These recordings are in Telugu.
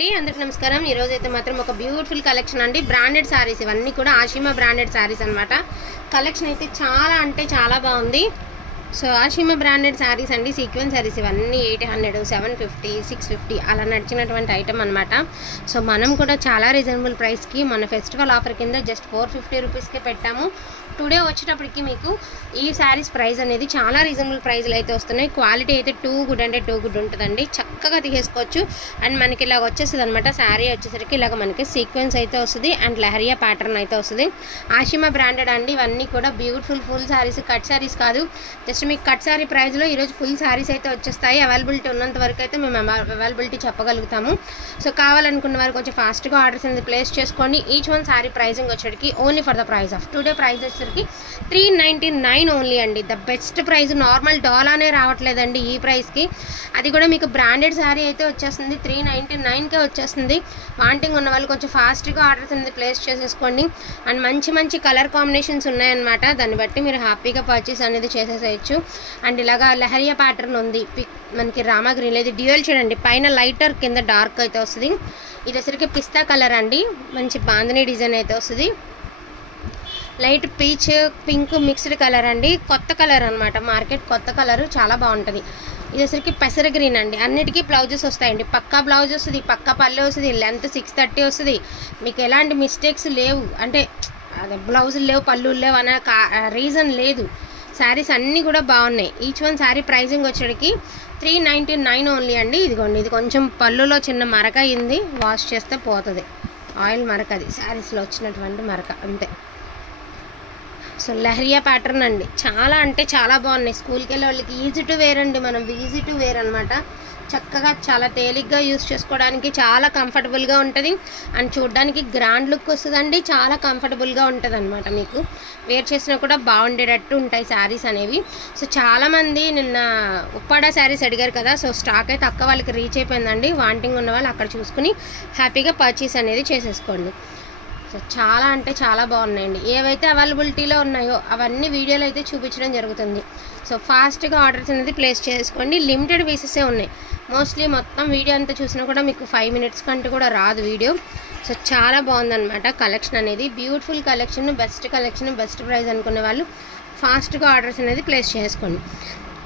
అందరికీ నమస్కారం। ఈ రోజు అయితే మాత్రం ఒక బ్యూటిఫుల్ కలెక్షన్ అండి। బ్రాండెడ్ సారీస్ ఇవన్నీ కూడా ఆషిమా బ్రాండెడ్ సారీస్ అన్నమాట। కలెక్షన్ అయితే చాలా అంటే చాలా బాగుంది। సో ఆషిమా బ్రాండెడ్ సారీస్ అండి, సీక్వెన్స్ సారీస్ ఇవన్నీ 800, 750, 650 అలా నడిచినటువంటి ఐటమ్ అన్నమాట। సో మనం కూడా చాలా రీజనబుల్ ప్రైస్కి మన ఫెస్టివల్ ఆఫర్ కింద జస్ట్ 450 రూపీస్కే పెట్టాము। టుడే వచ్చేటప్పటికి మీకు ఈ శారీస్ ప్రైస్ అనేది చాలా రీజనబుల్ ప్రైస్లో అయితే వస్తున్నాయి। క్వాలిటీ అయితే టూ గుడ్ అంటే టూ గుడ్ ఉంటుందండి, చక్కగా తీసేసుకోవచ్చు। అండ్ మనకి ఇలాగ వచ్చేస్తుంది అనమాట। శారీ వచ్చేసరికి ఇలాగ మనకి సీక్వెన్స్ అయితే వస్తుంది అండ్ లహరియా ప్యాటర్న్ అయితే వస్తుంది। ఆషిమా బ్రాండెడ్ అండి, ఇవన్నీ కూడా beautiful full saris, cut saris కాదు, జస్ట్ మీకు కట్ శారీ ప్రైస్లో ఈరోజు ఫుల్ శారీస్ అయితే వచ్చేస్తాయి। అవైలబిలిటీ ఉన్నంత వరకు అయితే మేము అవైలబిలిటీ చెప్పగలుగుతాము। సో కావాలనుకున్న వారు కొంచెం ఫాస్ట్గా ఆర్డర్స్ అనేది ప్లేస్ చేసుకోండి। ఈచ్ వన్ శారీ ప్రైజింగ్ వచ్చేటికి only for the price of today price వచ్చేసరికి 399 ఓన్లీ అండి। ద బెస్ట్ ప్రైస్, నార్మల్ డాలానే రావట్లేదండి ఈ ప్రైస్కి, అది కూడా మీకు బ్రాండెడ్ శారీ అయితే వచ్చేస్తుంది 399కే వచ్చేస్తుంది। వాంటింగ్ ఉన్న వాళ్ళు కొంచెం ఫాస్ట్గా ఆర్డర్స్ అనేది ప్లేస్ చేసేసుకోండి। అండ్ మంచి మంచి కలర్ కాంబినేషన్స్ ఉన్నాయన్నమాట, దాన్ని బట్టి మీరు హ్యాపీగా పర్చేస్ అనేది చేసేసేయచ్చు। అండ్ ఇలాగా లహరియా ప్యాటర్న్ ఉంది, మనకి రామా గ్రీన్ లేదు, డ్యూయల్ చూడండి, పైన లైటర్ కింద డార్క్ అయితే వస్తుంది। ఇది వచ్చరికి పిస్తా కలర్ అండి, మంచి బాంధనీ డిజైన్ అయితే వస్తుంది। Light peach pink mixed colour అండి, కొత్త కలర్ అనమాట, మార్కెట్ కొత్త కలర్, చాలా బాగుంటుంది। ఇది వచ్చరికి పెసర గ్రీన్ అండి, అన్నిటికీ బ్లౌజెస్ వస్తాయండి, పక్కా బ్లౌజ్ వస్తుంది, పక్కా పల్లె వస్తుంది, లెంత్ 630 వస్తుంది, మీకు ఎలాంటి మిస్టేక్స్ లేవు, అంటే అదే బ్లౌజులు లేవు పళ్ళులు లేవు అనే రీజన్ లేదు। శారీస్ అన్నీ కూడా బాగున్నాయి। ఈచ్ వన్ శారీ ప్రైజింగ్ వచ్చేటికి 399 ఓన్లీ అండి। ఇదిగోండి, ఇది కొంచెం పళ్ళులో చిన్న మరక అయింది, వాష్ చేస్తే పోతుంది, ఆయిల్ మరక, అది శారీస్లో వచ్చినటువంటి మరక అంతే। సో లహరియా ప్యాటర్న్ అండి, చాలా అంటే చాలా బాగున్నాయి, స్కూల్కి వెళ్ళే వాళ్ళకి ఈజీ టు వేర్ అండి, మనం ఈజీ టు వేర్ అనమాట, చక్కగా చాలా తేలిగ్గా యూస్ చేసుకోవడానికి చాలా కంఫర్టబుల్గా ఉంటుంది। అండ్ చూడడానికి గ్రాండ్ లుక్ వస్తుందండి, చాలా కంఫర్టబుల్గా ఉంటుంది అనమాట, మీకు వేర్ చేసినా కూడా బాగుండేటట్టు ఉంటాయి శారీస్ అనేవి। సో చాలామంది నిన్న ఉప్పాడ శారీస్ అడిగారు కదా, సో స్టాక్ అయితే అక్క వాళ్ళకి రీచ్ అయిపోయిందండి, వాంటింగ్ ఉన్న వాళ్ళు అక్కడ చూసుకుని హ్యాపీగా పర్చేస్ అనేది చేసేసుకోండి। సో చాలా అంటే చాలా బాగున్నాయండి, ఏవైతే అవైలబిలిటీలో ఉన్నాయో అవన్నీ వీడియోలో అయితే చూపించడం జరుగుతుంది। సో ఫాస్ట్గా ఆర్డర్స్ అనేది ప్లేస్ చేసుకోండి, లిమిటెడ్ పీసెసే ఉన్నాయి, మోస్ట్లీ మొత్తం వీడియో అంతా చూసినా కూడా మీకు 5 మినిట్స్ కంటే కూడా రాదు వీడియో। సో చాలా బాగుందన్నమాట కలెక్షన్ అనేది, beautiful collection, best collection, best price అనుకునే వాళ్ళు ఫాస్ట్గా ఆర్డర్స్ అనేది ప్లేస్ చేసుకోండి।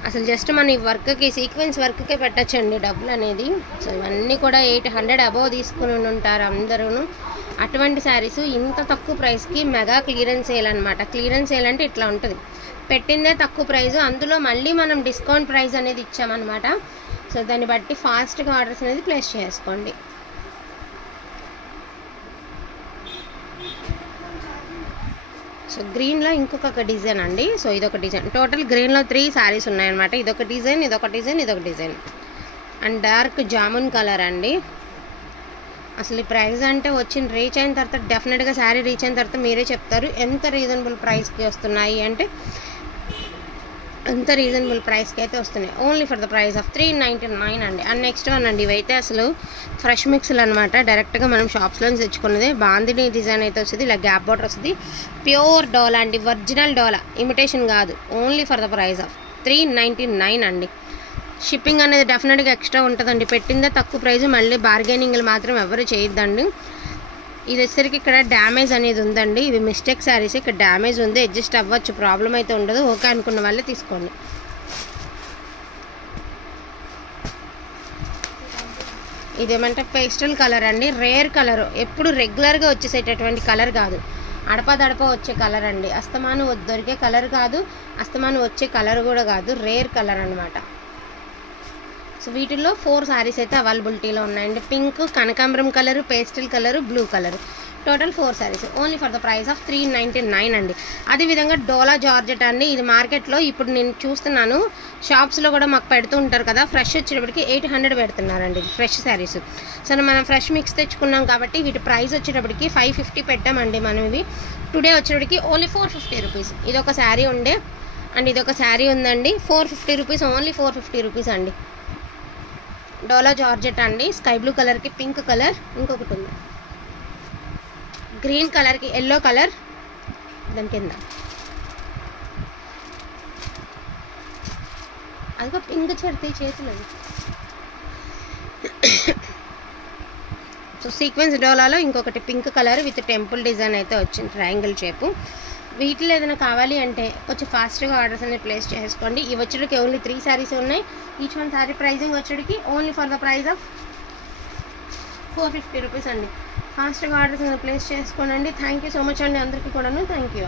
అసలు జస్ట్ మన ఈ వర్క్కి, సీక్వెన్స్ వర్క్కే పెట్టచ్చండి డబ్బులు అనేది। సో ఇవన్నీ కూడా 800 అబోవ్ తీసుకుని ఉంటారు అందరూ, అటువంటి శారీస్ ఇంత తక్కువ ప్రైస్కి మెగా క్లియరెన్స్ సేల్ అనమాట। క్లియరెన్స్ సేల్ అంటే ఇట్లా ఉంటుంది, పెట్టిందే తక్కువ ప్రైస్, అందులో మళ్ళీ మనం డిస్కౌంట్ ప్రైస్ అనేది ఇచ్చామన్నమాట। సో దాన్ని బట్టి ఫాస్ట్గా ఆర్డర్స్ అనేది ప్లేస్ చేసుకోండి। సో గ్రీన్లో ఇంకొక డిజైన్ అండి, సో ఇదొక డిజైన్, టోటల్ గ్రీన్లో 3 శారీస్ ఉన్నాయన్నమాట, ఇదొక డిజైన్, ఇదొక డిజైన్, ఇదొక design, and dark jamun colour అండి। అసలు ఈ ప్రైస్ అంటే రీచ్ అయిన తర్వాత డెఫినెట్గా శారీ రీచ్ అయిన తర్వాత మీరే చెప్తారు ఎంత రీజనబుల్ ప్రైస్కి వస్తున్నాయి అంటే, అంత రీజనబుల్ ప్రైస్కి అయితే వస్తున్నాయి, only for the price of 399 అండి। అండ్ నెక్స్ట్ వన్ అండి, ఇవైతే అసలు ఫ్రెష్ మిక్స్లు అనమాట, డైరెక్ట్గా మనం షాప్స్లో తెచ్చుకున్నది, బాందిని డిజైన్ అయితే వస్తుంది, ఇలా గ్యాప్ బార్డర్ వస్తుంది, ప్యూర్ డోలా అండి, ఒరిజినల్ డోలా, ఇమిటేషన్ కాదు, only for the price of 399 అండి। షిప్పింగ్ అనేది డెఫినెట్గా ఎక్స్ట్రా ఉంటుందండి, పెట్టిందే తక్కువ ప్రైస్, మళ్ళీ బార్గెనింగ్లు మాత్రం ఎవరు చేయొద్దండి। ఇది వచ్చేసరికి ఇక్కడ డ్యామేజ్ అనేది ఉందండి, ఇవి మిస్టేక్ శారీస్, ఇక్కడ డ్యామేజ్ ఉంది, అడ్జస్ట్ అవ్వచ్చు, ప్రాబ్లం అయితే ఉండదు, ఓకే అనుకున్న వాళ్ళే తీసుకోండి। ఇదేమంటే పేస్టల్ కలర్ అండి, రేర్ కలర్, ఎప్పుడు రెగ్యులర్గా వచ్చేసేటటువంటి కలర్ కాదు, అడపదడప వచ్చే కలర్ అండి, అస్తమాను దొరికే కలర్ కాదు, అస్తమాను వచ్చే కలర్ కూడా కాదు, రేర్ కలర్ అనమాట। సో వీటిల్లో 4 శారీస్ అయితే అవైలబిలిటీలో ఉన్నాయండి, పింక్, కనకాంబరం colour, pastel colour, blue colour, total 4 saris only for the price of 399 అండి। అదేవిధంగా డోలా జార్జెట్ అండి, ఇది మార్కెట్లో ఇప్పుడు నేను చూస్తున్నాను, షాప్స్లో కూడా మాకు పెడుతూ ఉంటారు కదా, ఫ్రెష్ వచ్చేటప్పటికి 800 పెడుతున్నారండి ఫ్రెష్ శారీస్। సో మనం ఫ్రెష్ మిక్స్ తెచ్చుకున్నాం కాబట్టి వీటి ప్రైస్ వచ్చేటప్పటికి 550 పెట్టామండి మనం, ఇవి టుడే వచ్చేటప్పటికి ఓన్లీ 450 రూపీస్। ఇదొక శారీ ఉండే అండ్ ఇదొక శారీ ఉందండి, 450 రూపీస్, ఓన్లీ 450 రూపీస్ అండి। డోలా జార్జెట్ అండి, స్కై బ్లూ కలర్కి పింక్ కలర్, ఇంకొకటి ఉంది గ్రీన్ కలర్కి ఎల్లో కలర్, దాని కింద అదిగో పింక్ చెడితే చేతులు, సో సీక్వెన్స్ డోలాలో ఇంకొకటి pink colour with temple design అయితే వచ్చింది, ట్రయాంగిల్ షేపు. వీటిలో ఏదైనా కావాలి అంటే కొంచెం ఫాస్ట్గా ఆర్డర్స్ అనేది ప్లేస్ చేసుకోండి. ఇవి వచ్చేటికి ఓన్లీ 3 శారీస్ ఉన్నాయి. ఈచ్ వన్ శారీ ప్రైజింగ్ వచ్చేటికి only for the price of 450 rupees అండి. ఫాస్ట్గా ఆర్డర్స్ అనేది ప్లేస్ చేసుకోండి. థ్యాంక్ యూ సో మచ్ అండి అందరికీ కూడాను. Thank you.